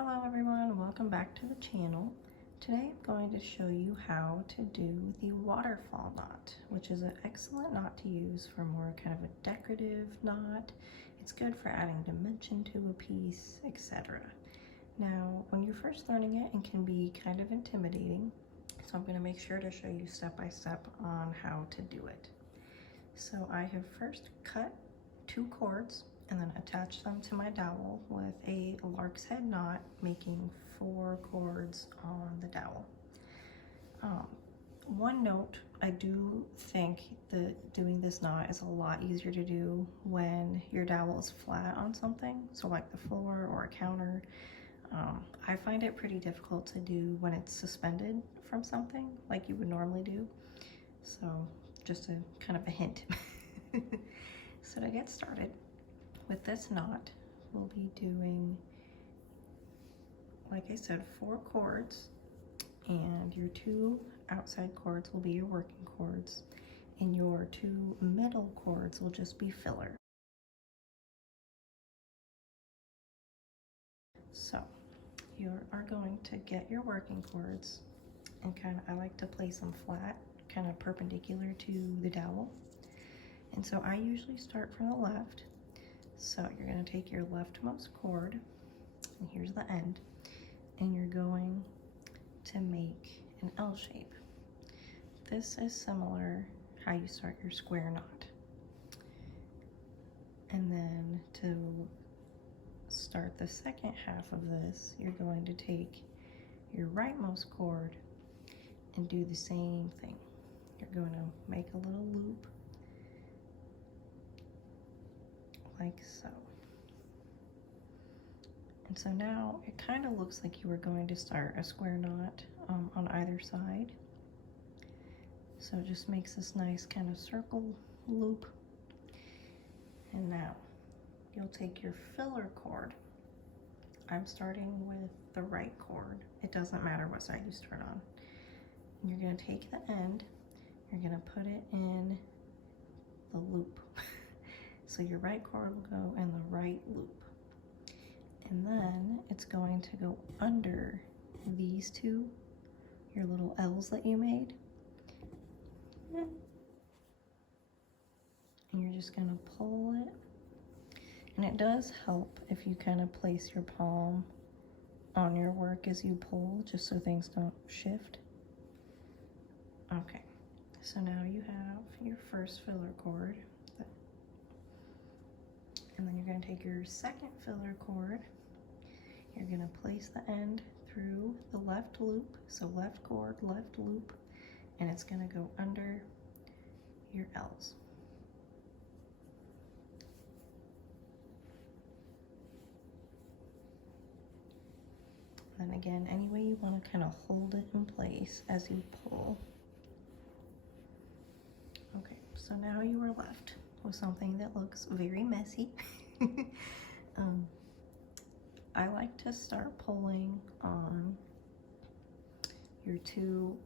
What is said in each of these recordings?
Hello everyone, welcome back to the channel. Today I'm going to show you how to do the waterfall knot, which is an excellent knot to use for more kind of a decorative knot. It's good for adding dimension to a piece, etc. Now, when you're first learning it, it can be kind of intimidating, so I'm going to make sure to show you step by step on how to do it. So I have first cut 2 cords and then attach them to my dowel with a lark's head knot, making 4 cords on the dowel. One note, I do think that doing this knot is a lot easier to do when your dowel is flat on something, so like the floor or a counter. I find it pretty difficult to do when it's suspended from something like you would normally do, so just a kind of a hint. So to get started with this knot, we'll be doing, like I said, 4 cords, and your 2 outside cords will be your working cords, and your 2 middle cords will just be filler. So you are going to get your working cords and I like to place them flat, kind of perpendicular to the dowel. And so I usually start from the left. So you're going to take your leftmost cord, and here's the end, and you're going to make an L shape. This is similar how you start your square knot. And then to start the second half of this, you're going to take your rightmost cord and do the same thing. You're going to make a little loop like so. And so now it kind of looks like you were going to start a square knot on either side. So it just makes this nice kind of circle loop. And now you'll take your filler cord. I'm starting with the right cord. It doesn't matter what side you start on. And you're going to take the end, you're going to put it in the loop. So your right cord will go in the right loop. And then it's going to go under these 2, your little L's that you made. And you're just going to pull it. And it does help if you kind of place your palm on your work as you pull, just so things don't shift. Okay, so now you have your first filler cord. And then you're going to take your second filler cord. You're going to place the end through the left loop, so left cord, left loop, and it's going to go under your L's. Then again, any way you want to kind of hold it in place as you pull. Okay, so now you are left with something that looks very messy. I like to start pulling on your 2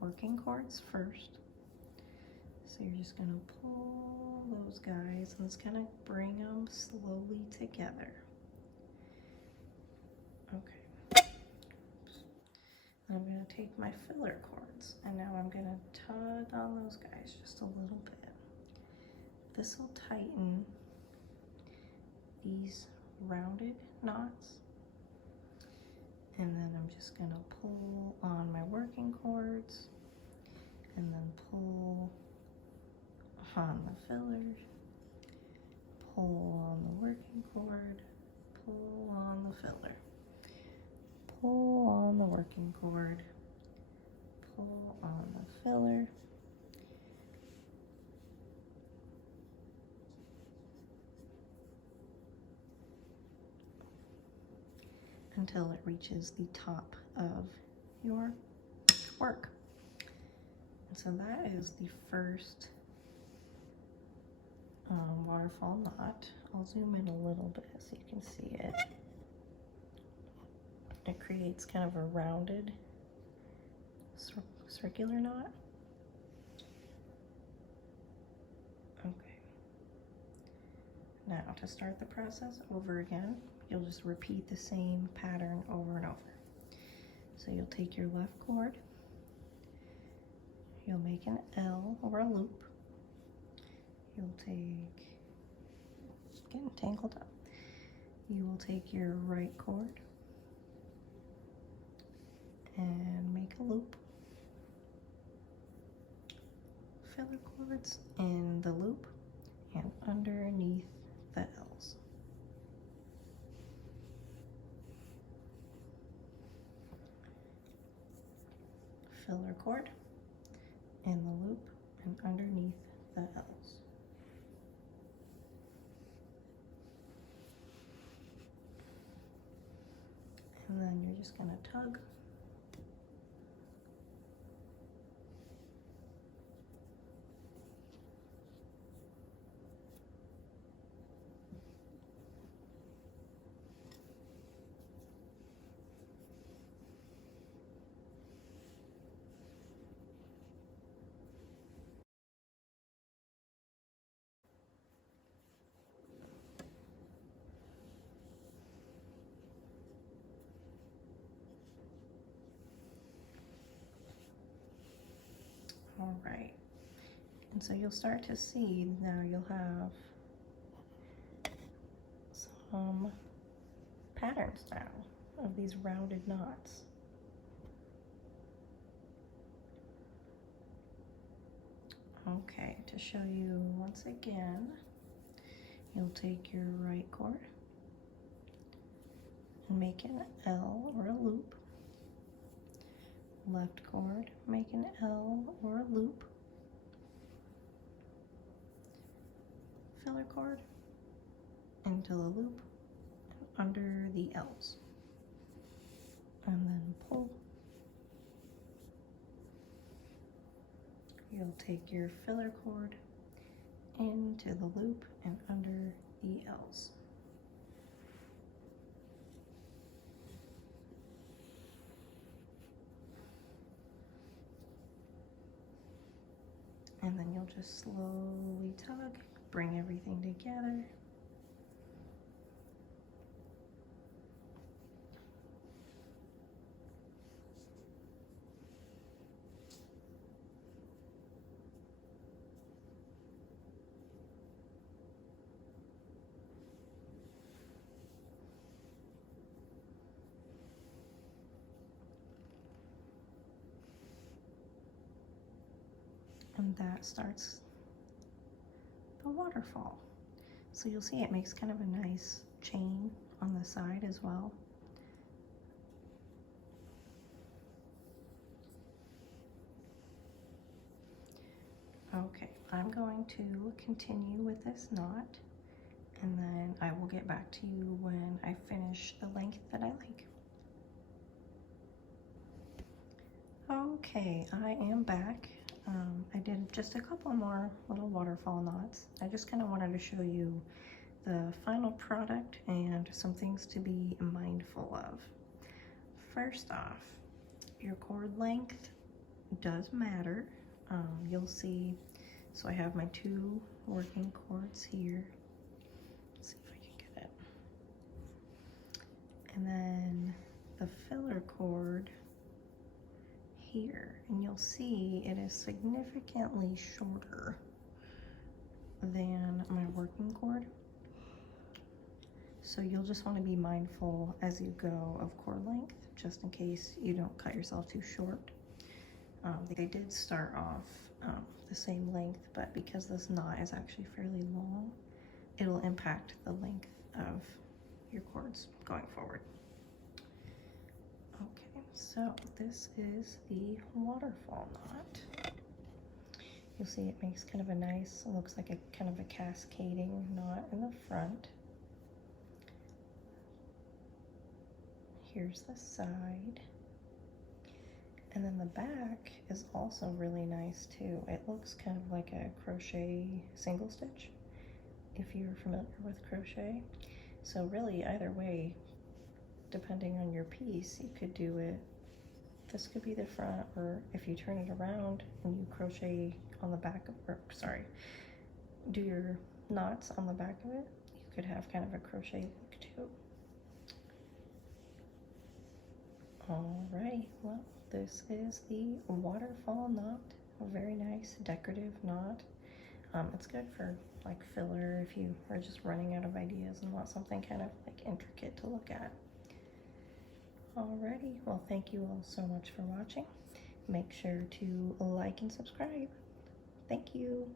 working cords first. So you're just going to pull those guys and just kind of bring them slowly together. Okay. I'm going to take my filler cords, and now I'm going to tug on those guys just a little bit. This will tighten these rounded knots. And then I'm just going to pull on my working cords, and then pull on the fillers, pull on the working cord, pull on the filler, pull on the working cord, pull on the filler, until it reaches the top of your work. And so that is the first waterfall knot. I'll zoom in a little bit so you can see it. It creates kind of a rounded circular knot. Okay. Now to start the process over again, you'll just repeat the same pattern over and over. So you'll take your left cord, you'll make an L or a loop. You'll take, getting tangled up. You will take your right cord and make a loop. Filler cords in the loop and underneath the L's. Filler cord in the loop and underneath the L's. And then you're just going to tug. All right, and so you'll start to see now you'll have some patterns now of these rounded knots. Okay, to show you once again, you'll take your right cord and make an L or a loop. Left cord, make an L or a loop. Filler cord into the loop and under the L's. And then pull. You'll take your filler cord into the loop and under the L's. And then you'll just slowly tug, bring everything together. And that starts the waterfall. So you'll see it makes kind of a nice chain on the side as well. Okay, I'm going to continue with this knot, and then I will get back to you when I finish the length that I like. Okay, I am back. I did just a couple more little waterfall knots. I just kind of wanted to show you the final product and some things to be mindful of. First off, your cord length does matter. You'll see, so I have my two working cords here. Let's see if I can get it. And then the filler cord here, and you'll see it is significantly shorter than my working cord. So you'll just want to be mindful as you go of cord length, just in case you don't cut yourself too short. They did start off the same length, but because this knot is actually fairly long, it'll impact the length of your cords going forward. Okay, so this is the waterfall knot. You'll see it makes kind of a nice, it looks like a kind of a cascading knot in the front. Here's the side. And then the back is also really nice too. It looks kind of like a crochet single stitch, if you're familiar with crochet. So really either way, depending on your piece, you could do it. This could be the front, or if you turn it around and you crochet on the back of, or sorry, do your knots on the back of it, you could have kind of a crochet look too. Alrighty, well, this is the waterfall knot. A very nice decorative knot. It's good for like filler if you are just running out of ideas and want something kind of like intricate to look at. Alrighty, well, thank you all so much for watching. Make sure to like and subscribe. Thank you.